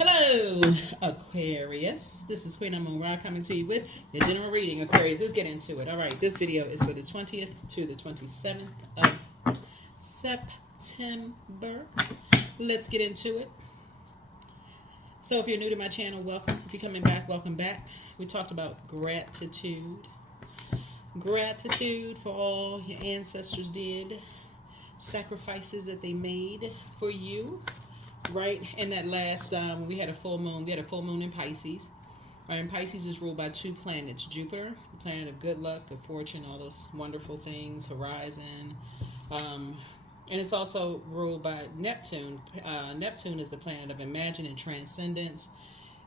Hello, Aquarius. This is Queen Amun Ra coming to you with your general reading. Aquarius, let's get into it. All right, this video is for the 20th to the 27th of September. Let's get into it. So if you're new to my channel, welcome. If you're coming back, welcome back. We talked about gratitude. Gratitude for all your ancestors did, sacrifices that they made for you. Right, in that last, we had a full moon. We had a full moon in Pisces. Right, and Pisces is ruled by two planets: Jupiter, the planet of good luck, good fortune, all those wonderful things, horizon, and it's also ruled by Neptune. Neptune is the planet of imagine and transcendence.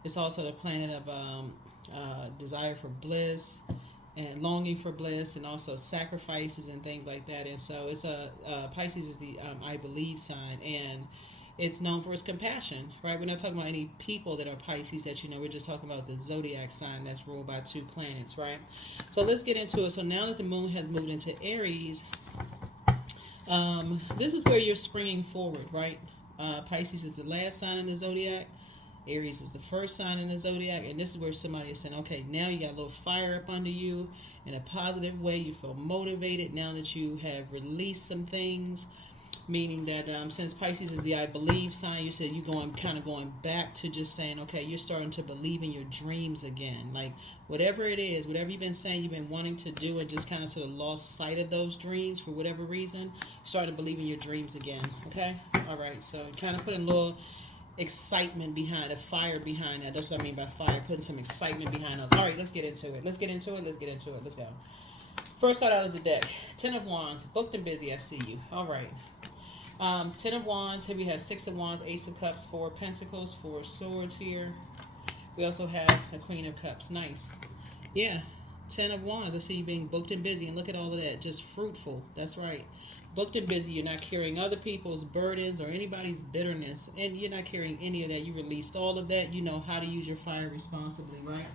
It's also the planet of desire for bliss and longing for bliss, and also sacrifices and things like that. And so it's Pisces is the I believe sign, and it's known for its compassion, right? We're not talking about any people that are Pisces that you know. We're just talking about the Zodiac sign that's ruled by two planets, right? So let's get into it. So now that the moon has moved into Aries, this is where you're springing forward, right? Pisces is the last sign in the Zodiac. Aries is the first sign in the Zodiac. And this is where somebody is saying, okay, now you got a little fire up under you in a positive way. You feel motivated now that you have released some things. Meaning that since Pisces is the I believe sign, you said you're going back to just saying, okay, you're starting to believe in your dreams again. Like whatever it is, whatever you've been saying you've been wanting to do and just kind of sort of lost sight of those dreams for whatever reason, starting to believe in your dreams again. Okay? All right. So kind of putting a little excitement behind, a fire behind that. That's what I mean by fire, putting some excitement behind those. All right, let's get into it. Let's go. First card out of the deck, Ten of Wands, booked and busy, I see you. All right. Ten of Wands, here we have Six of Wands, Ace of Cups, Four of Pentacles, Four of Swords here. We also have the Queen of Cups. Nice. Yeah, Ten of Wands, I see you being booked and busy, and look at all of that, just fruitful. That's right. Booked and busy, you're not carrying other people's burdens or anybody's bitterness, and you're not carrying any of that. You released all of that. You know how to use your fire responsibly, right?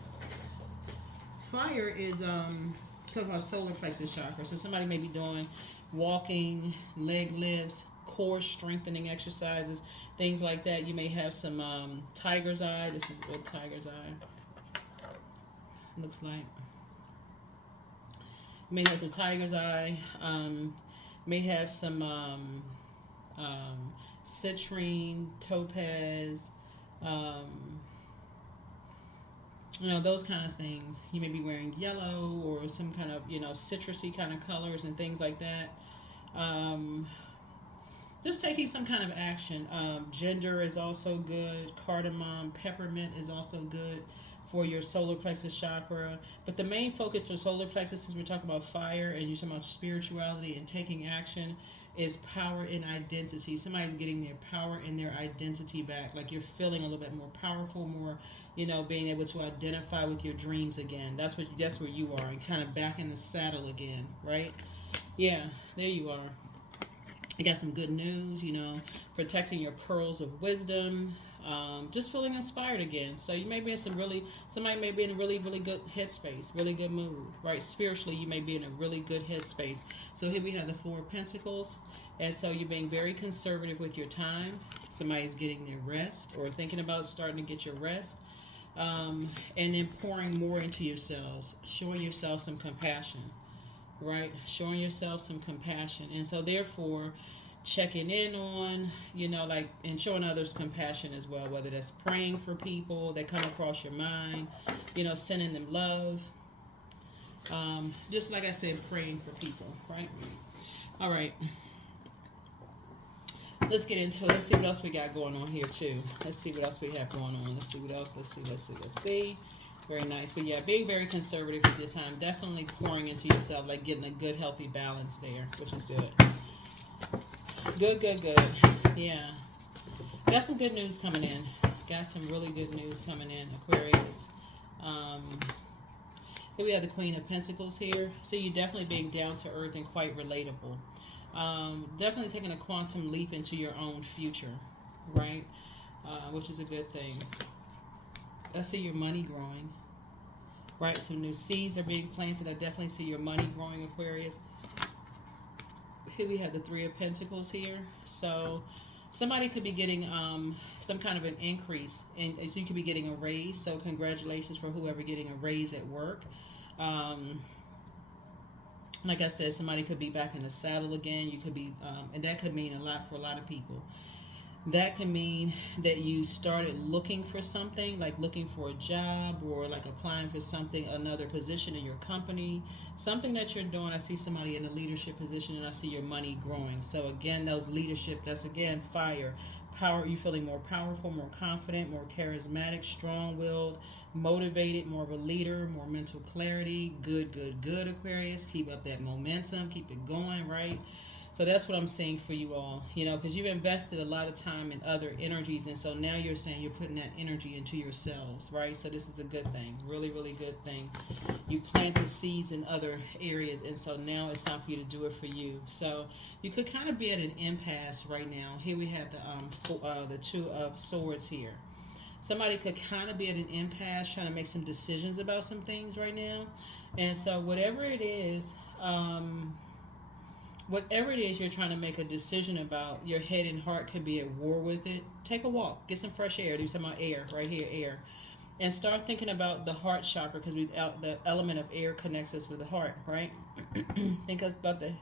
Fire is, talk about solar plexus chakra. So somebody may be doing walking, leg lifts, core strengthening exercises, things like that. You may have some tiger's eye. This is what tiger's eye looks like. You may have some tiger's eye. May have some citrine, topaz, those kind of things. You may be wearing yellow or some kind of, citrusy kind of colors and things like that. Just taking some kind of action. Ginger is also good. Cardamom, peppermint is also good for your solar plexus chakra. But the main focus for solar plexus, since we're talking about fire and you're talking about spirituality and taking action, is power and identity. Somebody's getting their power and their identity back. Like you're feeling a little bit more powerful, more, being able to identify with your dreams again. That's where you are, and kind of back in the saddle again, right? Yeah, there you are. You got some good news, protecting your pearls of wisdom, just feeling inspired again. So you may be in somebody may be in a really, really good headspace, really good mood, right? Spiritually, you may be in a really good headspace. So here we have the Four of Pentacles. And so you're being very conservative with your time. Somebody's getting their rest or thinking about starting to get your rest. And then pouring more into yourselves, showing yourself some compassion. Right? Showing yourself some compassion. And so therefore, checking in on, and showing others compassion as well, whether that's praying for people that come across your mind, sending them love. Just like I said, praying for people, right? All right. Let's get into it. Let's see what else we got going on here, too. Let's see what else we have going on. Let's see what else. Let's see. Very nice. But yeah, being very conservative with your time. Definitely pouring into yourself, like getting a good, healthy balance there, which is good. Good. Yeah. Got some good news coming in. Got some really good news coming in, Aquarius. Here we have the Queen of Pentacles here. So you're definitely being down to earth and quite relatable. Definitely taking a quantum leap into your own future, right? Which is a good thing. I see your money growing, right? Some new seeds are being planted. I definitely see your money growing, Aquarius. Here we have the Three of Pentacles here. So Somebody could be getting some kind of an increase, and so you could be getting a raise. So congratulations for whoever getting a raise at work. Um, like I said, somebody could be back in the saddle again. You could be, and that could mean a lot for a lot of people. That can mean that you started looking for something, like looking for a job or like applying for something, another position in your company, something that you're doing. I see somebody in a leadership position and I see your money growing. So again, those leadership, that's again fire. Power, you feeling more powerful, more confident, more charismatic, strong-willed, motivated, more of a leader, more mental clarity. Good, good, good, Aquarius. Keep up that momentum. Keep it going, right? So that's what I'm saying for you all, because you've invested a lot of time in other energies. And so now you're saying you're putting that energy into yourselves, right? So this is a good thing, really, really good thing. You planted seeds in other areas. And so now it's time for you to do it for you. So you could kind of be at an impasse right now. Here we have the Two of Swords here. Somebody could kind of be at an impasse trying to make some decisions about some things right now. And so whatever it is, you're trying to make a decision about, your head and heart could be at war with it. Take a walk, get some fresh air. Do some air right here, air, and start thinking about the heart chakra, because the element of air connects us with the heart, right? Think about the,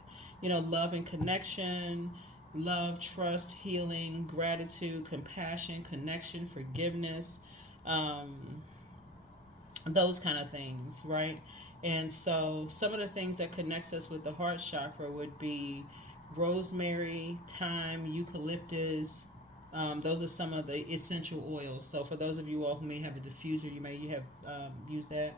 love and connection, love, trust, healing, gratitude, compassion, connection, forgiveness, those kind of things, right? And so some of the things that connects us with the heart chakra would be rosemary, thyme, eucalyptus. Those are some of the essential oils. So for those of you all who may have a diffuser, you have used that.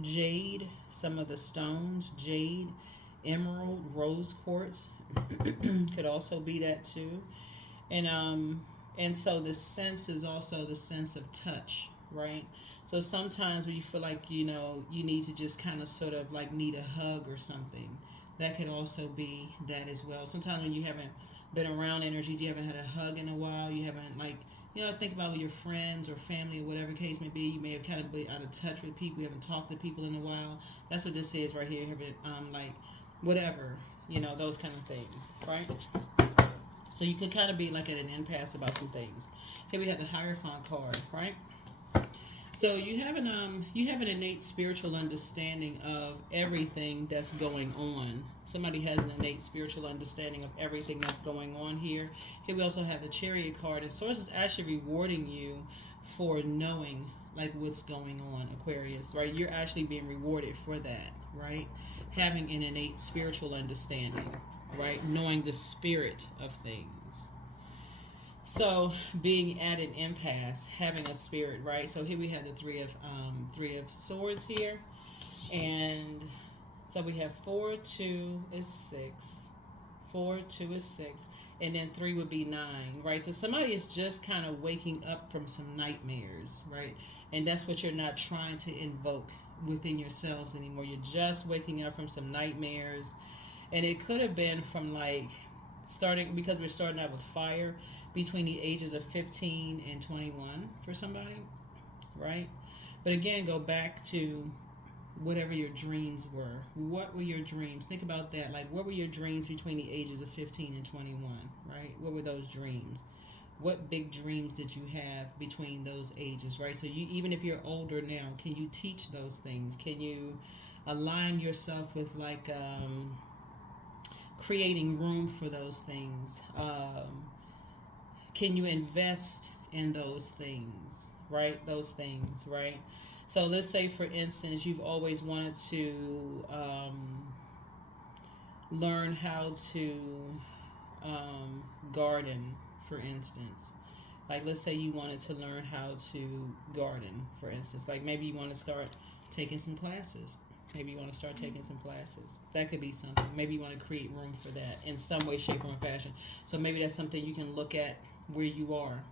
Jade, some of the stones, jade, emerald, rose quartz could also be that too. And so the sense is also the sense of touch, right? So sometimes when you feel like, you need to just kind of sort of like need a hug or something, that could also be that as well. Sometimes when you haven't been around energies, you haven't had a hug in a while, you haven't think about with your friends or family or whatever case may be, you may have kind of been out of touch with people, you haven't talked to people in a while. That's what this is right here. You haven't, whatever, those kind of things, right? So you could kind of be like at an impasse about some things. Here we have the Hierophant card, right? So you have an innate spiritual understanding of everything that's going on. Somebody has an innate spiritual understanding of everything that's going on here. Here we also have the Chariot card, and Source is actually rewarding you for knowing like what's going on, Aquarius, right? You're actually being rewarded for that, right? Having an innate spiritual understanding, right? Knowing the spirit of things. So being at an impasse, having a spirit, right? So here we have the three of swords here, and so we have 4, 2 is 6, 4, 2 is 6, and then 3 would be 9, right? So somebody is just kind of waking up from some nightmares, right? And that's what you're not trying to invoke within yourselves anymore. You're just waking up from some nightmares, and it could have been from because we're starting out with fire, between the ages of 15 and 21 for somebody, right? But again, go back to whatever your dreams were. What were your dreams? Think about that. Like, what were your dreams between the ages of 15 and 21, right? What were those dreams? What big dreams did you have between those ages, right? So even if you're older now, can you teach those things? Can you align yourself with creating room for those things? Can you invest in those things, right? Those things, right? So let's say, for instance, you've always wanted to learn how to garden, for instance. Like, let's say you wanted to learn how to garden, for instance. Like, maybe you want to start taking some classes. That could be something. Maybe you want to create room for that in some way, shape, or fashion. So maybe that's something you can look at where you are,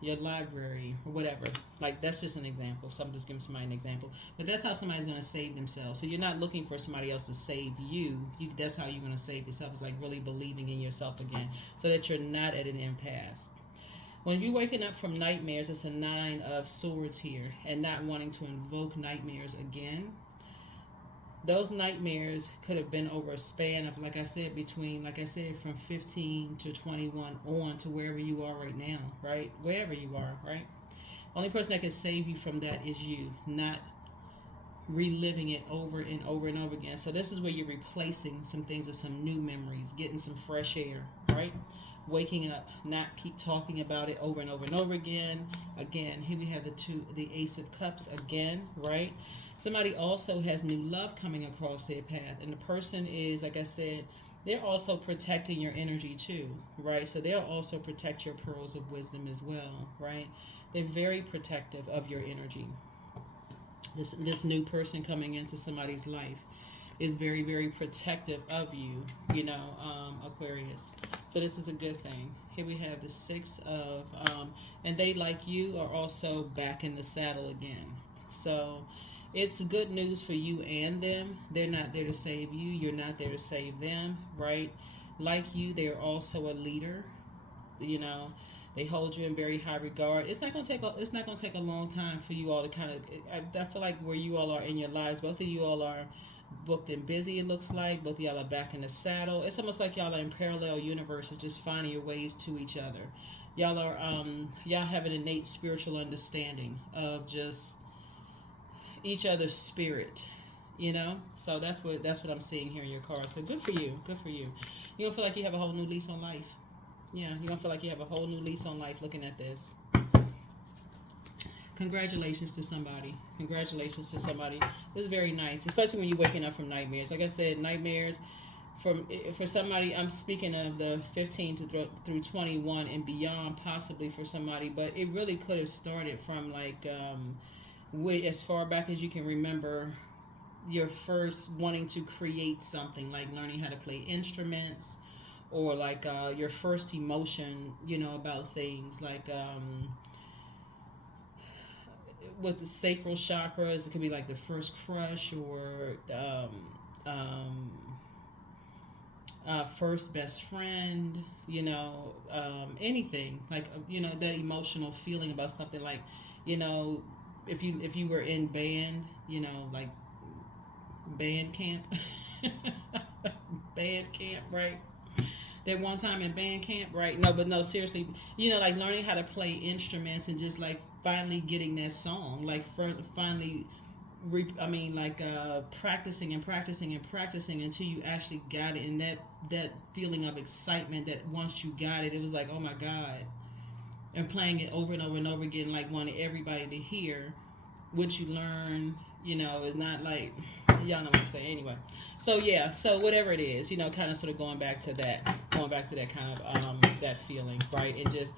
your library, or whatever. Like, that's just an example. So I'm just giving somebody an example. But that's how somebody's going to save themselves. So you're not looking for somebody else to save you. That's how you're going to save yourself. It's like really believing in yourself again, so that you're not at an impasse. When you're waking up from nightmares, it's a 9 of swords here, and not wanting to invoke nightmares again. those nightmares could have been over a span of, like I said, from 15 to 21 on to wherever you are right now, right? Wherever you are, right? Only person that can save you from that is you, not reliving it over and over and over again. So this is where you're replacing some things with some new memories, getting some fresh air, right? Waking up, not keep talking about it over and over and over again. Again, here we have the Ace of Cups again, right? Somebody also has new love coming across their path, and the person is, like I said, they're also protecting your energy too, right? So they'll also protect your pearls of wisdom as well, right? They're very protective of your energy. This new person coming into somebody's life is very, very protective of you, Aquarius. So this is a good thing. Here we have the Six of, and they, like you, are also back in the saddle again. So it's good news for you and them. They're not there to save you. You're not there to save them, right? Like you, they're also a leader. They hold you in very high regard. It's not gonna take a long time for you all to kind of. I feel like where you all are in your lives, both of you all are booked and busy. It looks like both of y'all are back in the saddle. It's almost like y'all are in parallel universes, just finding your ways to each other. Y'all have an innate spiritual understanding of just each other's spirit. So that's what I'm seeing here in your card. So good for you. You don't feel like you have a whole new lease on life. Yeah, you're going to feel like you have a whole new lease on life looking at this. Congratulations to somebody. This is very nice, especially when you're waking up from nightmares. Like I said, nightmares, for somebody, I'm speaking of the 15 through 21 and beyond, possibly for somebody, but it really could have started from as far back as you can remember, your first wanting to create something, like learning how to play instruments, or your first emotion, about things like with the sacral chakras. It could be like the first crush, or first best friend, anything like that emotional feeling about something, like if you were in band, like band camp. Band camp, right? That one time in band camp, right? No, seriously, like learning how to play instruments and just like finally getting that song, like finally, practicing until you actually got it, and that feeling of excitement that once you got it, it was like, oh my God, and playing it over and over and over again, like wanting everybody to hear what you learn. Is not like, y'all know what I'm saying. Anyway, so yeah, so whatever it is, kind of sort of going back to that kind of that feeling, right? And just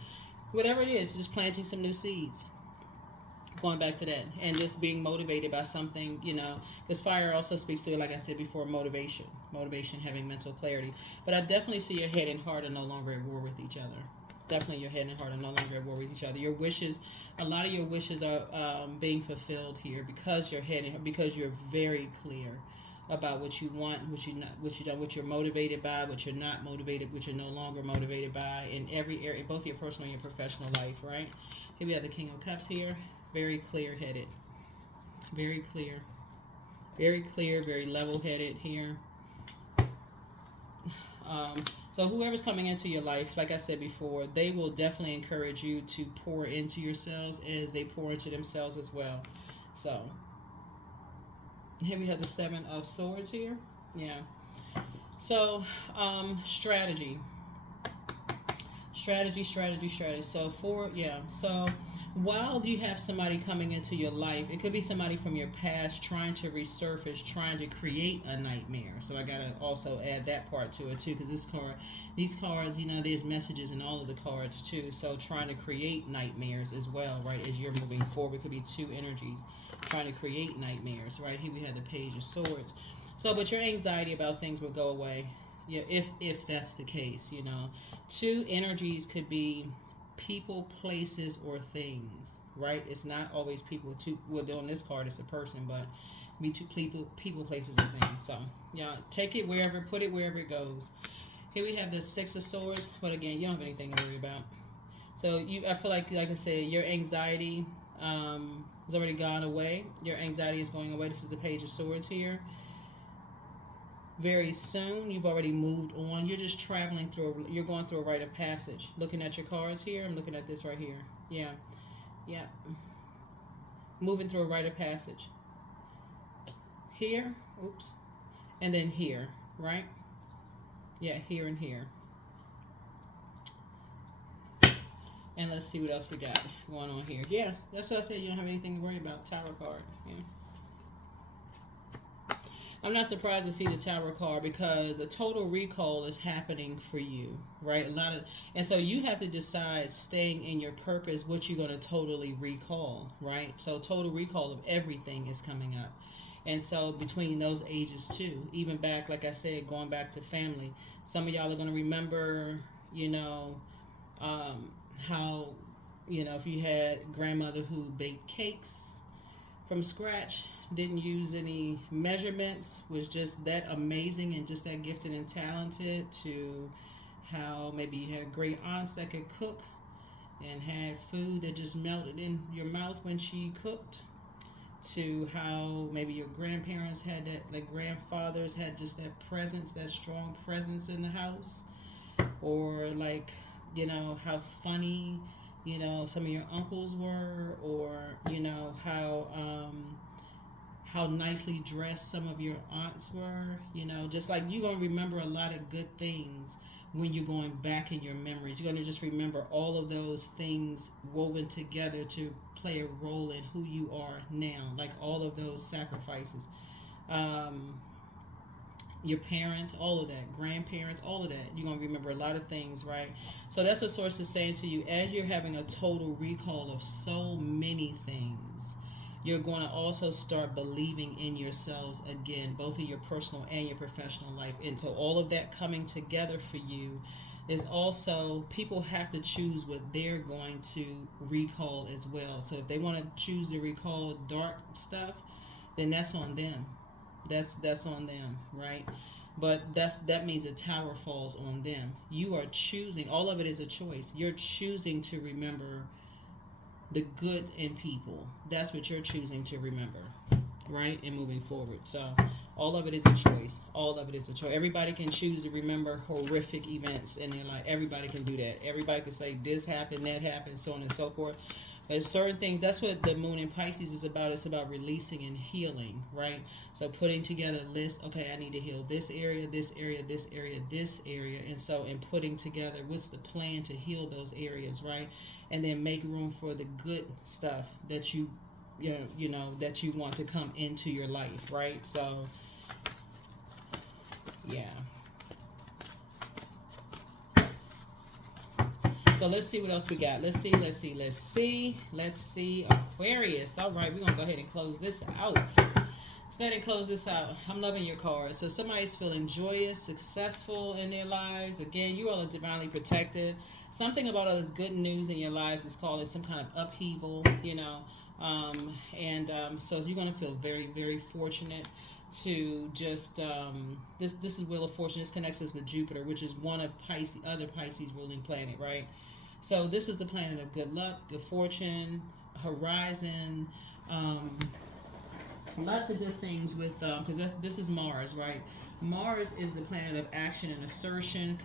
whatever it is, just planting some new seeds, going back to that, and just being motivated by something, because fire also speaks to, like I said before, motivation, having mental clarity. But I definitely see your head and heart are no longer at war with each other. Definitely your head and heart are no longer at war with each other. Your wishes, a lot of your wishes are being fulfilled here because because you're very clear about what you want, what you're motivated by, what you're not motivated, what you're no longer motivated by, in every area, both your personal and your professional life, right? Here we have the King of Cups here, very clear-headed, very level-headed here. So whoever's coming into your life, like I said before, they will definitely encourage you to pour into yourselves as they pour into themselves as well. So here we have the Seven of Swords here. Yeah. So strategy. So while you have somebody coming into your life, it could be somebody from your past trying to resurface, trying to create a nightmare. So I gotta also add that part to it too, because these cards, there's messages in all of the cards too. So trying to create nightmares as well, right? As you're moving forward, it could be two energies trying to create nightmares, right? Here we have the Page of Swords. So, but your anxiety about things will go away. Yeah, if that's the case, Two energies could be people, places, or things, right? It's not always people. On this card, it's a person, but be two people, places, or things. So, take it wherever, put it wherever it goes. Here we have the Six of Swords, but again, you don't have anything to worry about. So I feel like I said, your anxiety has already gone away. Your anxiety is going away. This is the Page of Swords here. very soon. You've already moved on. You're just traveling through. You're going through a rite of passage. Looking at your cards here. I'm looking at this right here. Yeah, yeah. Moving through a rite of passage. Here, oops, and then here, right? Yeah, here and here. And let's see what else we got going on here. Yeah, that's what I said. You don't have anything to worry about. Tower card. Yeah. I'm not surprised to see the Tower card because a total recall is happening for you, right? And so you have to decide, staying in your purpose, what you're going to totally recall, right? So total recall of everything is coming up. And so between those ages too, even back, like I said, going back to family, some of y'all are going to remember, how, if you had grandmother who baked cakes from scratch, didn't use any measurements, was just that amazing and just that gifted and talented, to how maybe you had great aunts that could cook and had food that just melted in your mouth when she cooked, to how maybe your grandparents had that, like grandfathers had just that presence, that strong presence in the house, or like, how funny, some of your uncles were, or, how nicely dressed some of your aunts were, just like you're going to remember a lot of good things when you're going back in your memories. You're going to just remember all of those things woven together to play a role in who you are now, like all of those sacrifices. Your parents, all of that, grandparents, all of that. You're going to remember a lot of things, right? So that's what Source is saying to you. As you're having a total recall of so many things, you're going to also start believing in yourselves again, both in your personal and your professional life. And so all of that coming together for you is also, people have to choose what they're going to recall as well. So if they want to choose to recall dark stuff, then that's on them. That's on them, right? But that means the tower falls on them. You are choosing. All of it is a choice. You're choosing to remember the good in people. That's what you're choosing to remember, right? And moving forward. So all of it is a choice. All of it is a choice. Everybody can choose to remember horrific events in their life. Everybody can do that. Everybody can say this happened, that happened, so on and so forth. But certain things, that's what the moon in Pisces is about. It's about releasing and healing, right? So putting together a list, okay, I need to heal this area, this area, this area, this area. And so in putting together, what's the plan to heal those areas, right? And then make room for the good stuff that you that you want to come into your life, right? So, yeah. So let's see what else we got. Let's see. Aquarius. All right, we're going to go ahead and close this out. Let's go ahead and close this out. I'm loving your cards. So somebody's feeling joyous, successful in their lives. Again, you all are divinely protected. Something about all this good news in your lives is called some kind of upheaval, so you're going to feel very, very fortunate to just this is Wheel of Fortune. This connects us with Jupiter, which is one of other Pisces ruling planet, right? So this is the planet of good luck, good fortune, horizon, lots of good things with because this is Mars, right? Mars is the planet of action and assertion,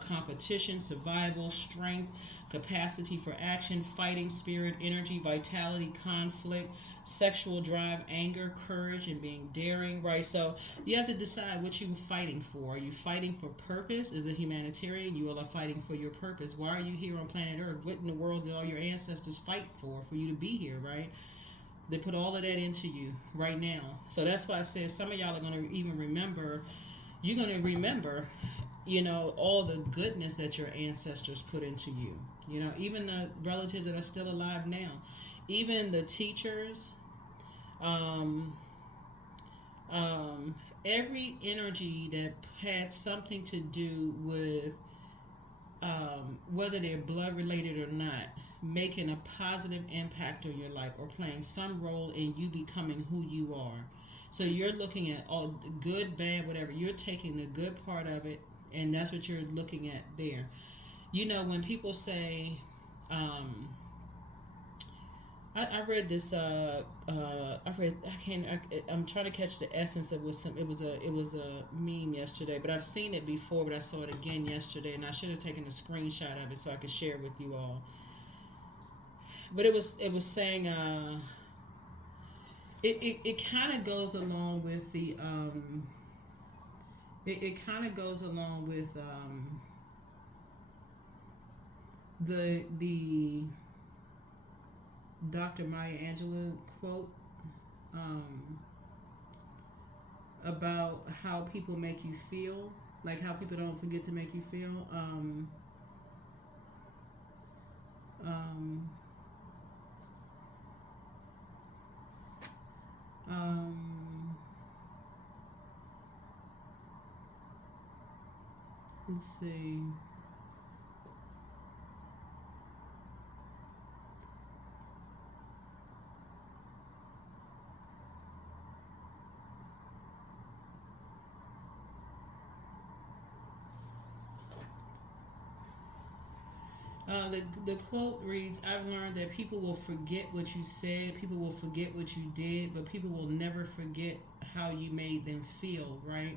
competition, survival, strength, capacity for action, fighting spirit, energy, vitality, conflict, sexual drive, anger, courage, and being daring, right? So you have to decide what you're fighting for. Are you fighting for purpose? As a humanitarian, you all are fighting for your purpose. Why are you here on planet Earth? What in the world did all your ancestors fight for you to be here, right? They put all of that into you right now. So that's why I said some of y'all are going to even remember, you're going to remember, all the goodness that your ancestors put into you. Even the relatives that are still alive now, even the teachers, every energy that had something to do with whether they're blood related or not, making a positive impact on your life or playing some role in you becoming who you are. So you're looking at all good, bad, whatever. You're taking the good part of it, and that's what you're looking at there. When people say, I read this. I read. I'm trying to catch the essence of what some. It was a meme yesterday, but I've seen it before. But I saw it again yesterday, and I should have taken a screenshot of it so I could share it with you all. But it was saying. It kind of goes along with the. It kind of goes along with the Dr. Maya Angelou quote um, about how people make you feel, like how people don't forget to make you feel. Um, um, let's see. The quote reads, I've learned that people will forget what you said, people will forget what you did, but people will never forget how you made them feel, right?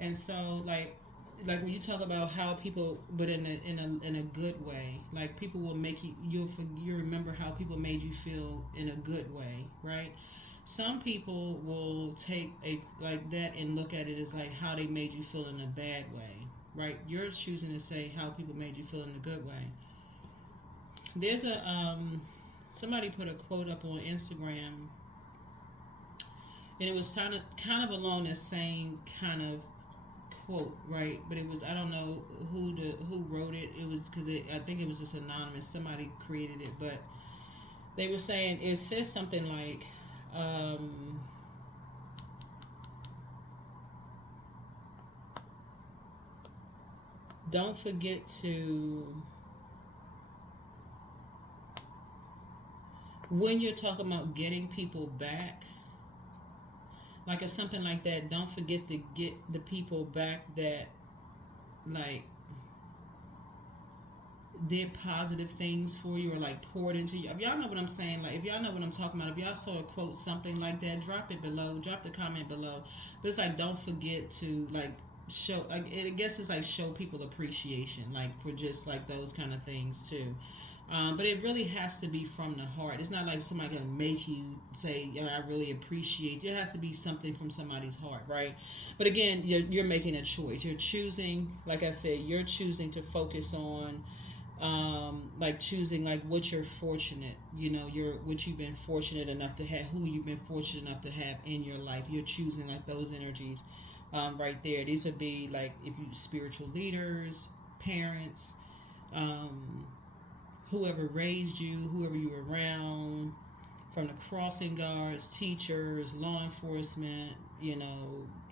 And so, like when you talk about how people, but in a good way, like people will make you, you remember how people made you feel in a good way, right? Some people will take a like that and look at it as like how they made you feel in a bad way, right? You're choosing to say how people made you feel in a good way. There's a somebody put a quote up on Instagram, and it was kind of along the same kind of quote, right? But it was, I don't know who wrote it. It was because I think it was just anonymous. Somebody created it, but they were saying it says something like. Don't forget to, when you're talking about getting people back, like if something like that, don't forget to get the people back that like did positive things for you or like poured into you. If y'all know what I'm saying, like if y'all know what I'm talking about, if y'all saw a quote something like that, drop it below, drop the comment below. But it's like, don't forget to like show, like I guess it's like show people appreciation, like for just like those kind of things too. But it really has to be from the heart. It's not like somebody gonna make you say, "Yeah, I really appreciate you." It has to be something from somebody's heart, right? But again, you're making a choice. You're choosing, like I said, you're choosing to focus on, like choosing like what you're fortunate. You know, what you've been fortunate enough to have, who you've been fortunate enough to have in your life. You're choosing like those energies, right there. These would be like if you spiritual leaders, parents. Um, Whoever raised you, whoever you were around, from the crossing guards, teachers, law enforcement,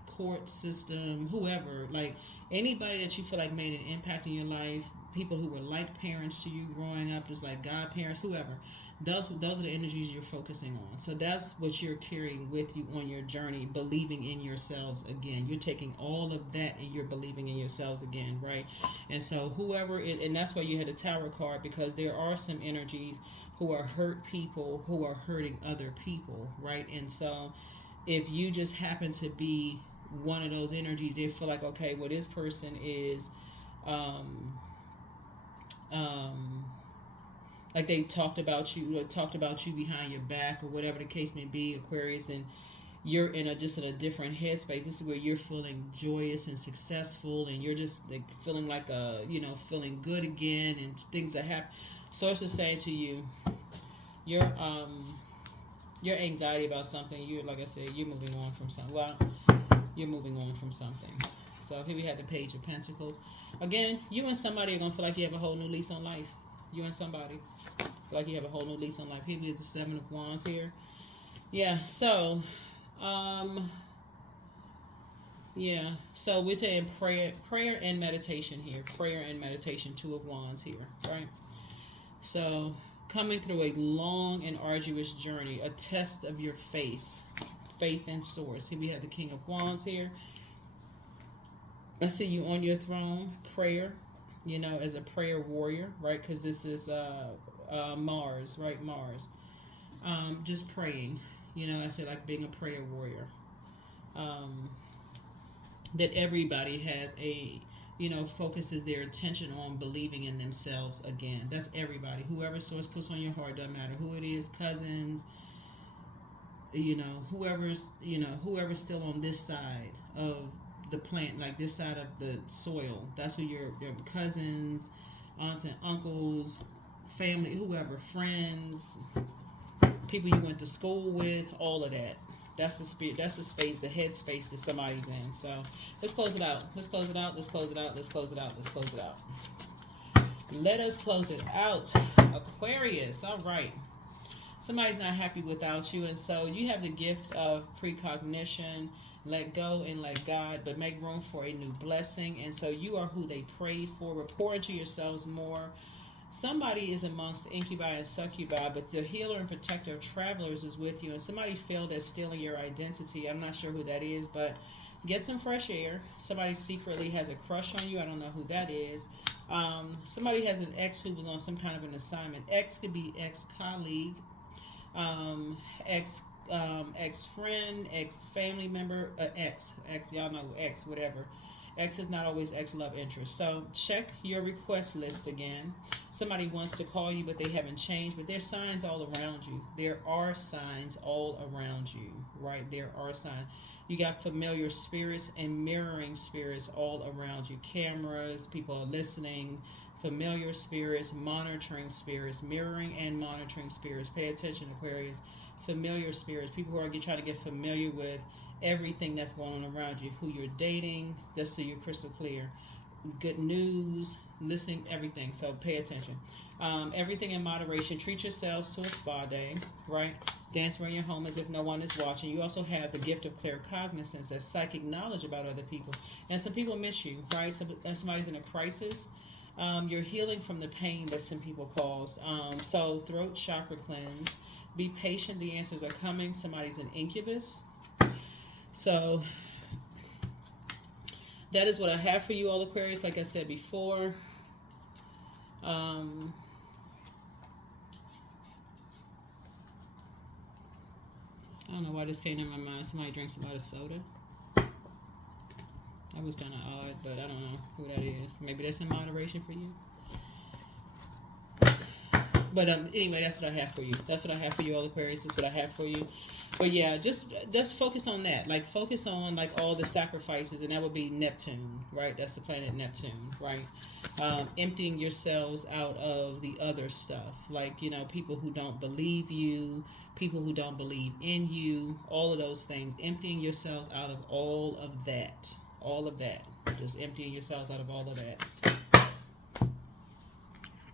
court system, whoever, like anybody that you feel like made an impact in your life, people who were like parents to you growing up, just like godparents, whoever. Those are the energies you're focusing on. So that's what you're carrying with you on your journey, believing in yourselves again. You're taking all of that and you're believing in yourselves again, right? And so whoever is, and that's why you had a tower card, because there are some energies who are hurt people who are hurting other people, right? And so if you just happen to be one of those energies, they feel like, okay, well, this person is um, um, like they talked about you behind your back or whatever the case may be, Aquarius, and you're just in a different headspace. This is where you're feeling joyous and successful, and you're just like feeling like feeling good again, and things that happen. Source is saying to you, your your anxiety about something, you're, like I said, you're moving on from something. Well, you're moving on from something. So here we have the Page of Pentacles. Again, you and somebody are gonna feel like you have a whole new lease on life. You and somebody feel like you have a whole new lease on life. Here we have the Seven of Wands here. Yeah. So, yeah. So we're saying prayer and meditation here. Prayer and meditation. Two of Wands here. Right. So coming through a long and arduous journey, a test of your faith in source. Here we have the King of Wands here. I see you on your throne, prayer, as a prayer warrior, right? Because this is Mars, right? Mars. Just praying. I say like being a prayer warrior. Um, that everybody has focuses their attention on believing in themselves again. That's everybody. Whoever source puts on your heart, doesn't matter who it is, cousins, whoever's still on this side of the plant, like this side of the soil. That's who your cousins, aunts and uncles, family, whoever, friends, people you went to school with, all of that. That's the spirit. That's the space, the head space that somebody's in. So let's close it out. Let's close it out. Let's close it out. Let's close it out. Let's close it out. Let us close it out. Aquarius. All right. Somebody's not happy without you, and so you have the gift of precognition. Let go and let God, but make room for a new blessing. And so you are who they prayed for. Report into yourselves more. Somebody is amongst incubi and succubi, but the healer and protector of travelers is with you. And somebody failed at stealing your identity. I'm not sure who that is, but get some fresh air. Somebody secretly has a crush on you. I don't know who that is. Somebody has an ex who was on some kind of an assignment. Ex could be ex-colleague, ex-friend, ex-family member, ex, y'all know ex, whatever. X is not always ex love interest. So check your request list again. Somebody wants to call you, but they haven't changed. But there's signs all around you. There are signs all around you, right? There are signs. You got familiar spirits and mirroring spirits all around you. Cameras, people are listening. Familiar spirits, monitoring spirits, mirroring and monitoring spirits. Pay attention, Aquarius. Familiar spirits, people who are trying to get familiar with everything that's going on around you, who you're dating, just so you're crystal clear. Good news, listening, everything. So pay attention. Everything in moderation. Treat yourselves to a spa day, right? Dance around your home as if no one is watching. You also have the gift of claircognizance, that psychic knowledge about other people. And some people miss you, right? Somebody's in a crisis. You're healing from the pain that some people caused. So throat chakra cleanse. Be patient. The answers are coming. Somebody's an incubus. So that is what I have for you all, Aquarius. Like I said before, I don't know why this came in my mind. Somebody drinks a lot of soda. That was kind of odd, but I don't know who that is. Maybe that's in moderation for you. But anyway, that's what I have for you. That's what I have for you all, Aquarius. That's what I have for you. But yeah, just focus on that. Like focus on like all the sacrifices, and that would be Neptune, right? That's the planet Neptune, right? Emptying yourselves out of the other stuff, like people who don't believe you, people who don't believe in you, all of those things. Emptying yourselves out of all of that, Just emptying yourselves out of all of that.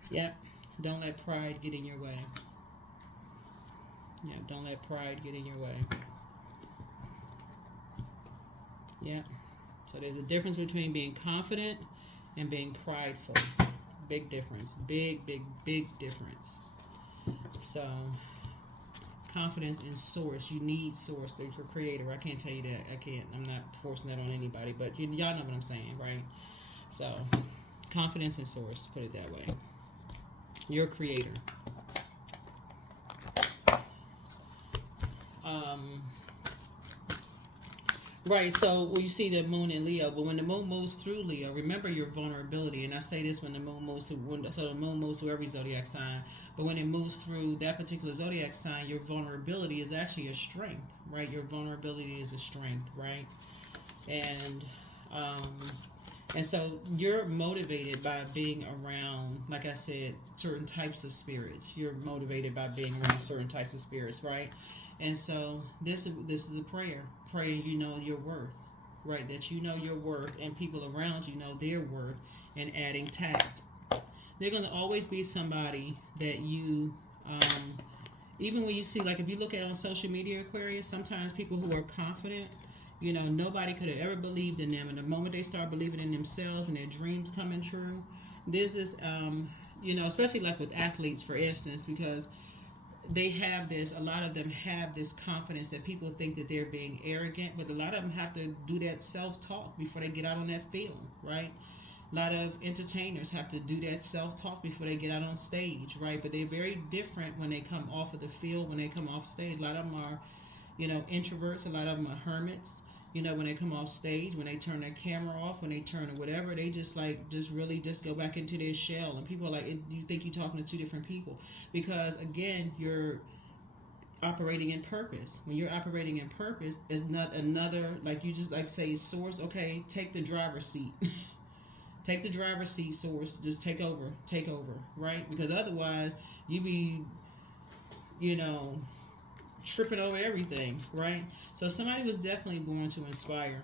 Yep. Don't let pride get in your way. Yeah, don't let pride get in your way. Yeah. So there's a difference between being confident and being prideful. Big difference. Big difference. So, confidence in source. You need source. There's your creator. I can't tell you that. I'm not forcing that on anybody, but y'all know what I'm saying, right? So, confidence in source. Put it that way. Your creator. Right, so you see the moon in Leo, but when the moon moves through Leo, remember your vulnerability. And I say this when the moon moves through, so the moon moves through every zodiac sign, but when it moves through that particular zodiac sign, your vulnerability is actually a strength, right? Your vulnerability is a strength, right? And so you're motivated by being around, like I said, certain types of spirits. You're motivated by being around certain types of spirits, right? And so this is a prayer. Praying you know your worth, right? That you know your worth and people around you know their worth, and adding tax. They're going to always be somebody that you, even when you see, like if you look at it on social media, Aquarius, sometimes people who are confident, nobody could have ever believed in them. And the moment they start believing in themselves and their dreams coming true, this is, especially like with athletes, for instance, because they have this, a lot of them have this confidence that people think that they're being arrogant, but a lot of them have to do that self-talk before they get out on that field, right? A lot of entertainers have to do that self-talk before they get out on stage, right? But they're very different when they come off of the field, when they come off stage. A lot of them are, introverts. A lot of them are hermits. When they come off stage, when they turn their camera off, when they turn or whatever, they just really just go back into their shell. And people are like, you think you're talking to two different people. Because, again, you're operating in purpose. When you're operating in purpose, it's not another, like you just like say, source, okay, take the driver's seat. Take the driver's seat, source. Just take over, right? Because otherwise, you be, tripping over everything, right? So somebody was definitely born to inspire.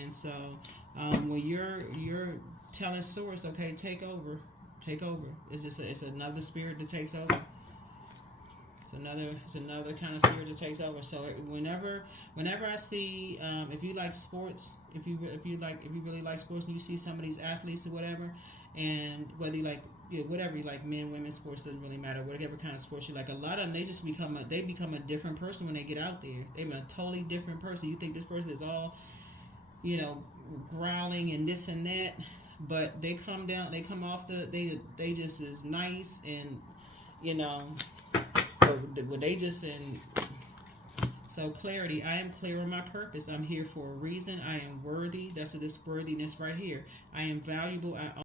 And so when you're telling source, okay, take over. It's another spirit that takes over. It's another kind of spirit that takes over. So whenever I see, if you like sports, if you really like sports, and you see some of these athletes or whatever, and whether you like whatever you like, men, women, sports, doesn't really matter. Whatever kind of sports you like, a lot of them, they just become a different person when they get out there. They're a totally different person. You think this person is all, growling and this and that, but they come off they just is nice and but they just in. So clarity, I am clear on my purpose. I'm here for a reason. I am worthy. That's this worthiness right here. I am valuable. I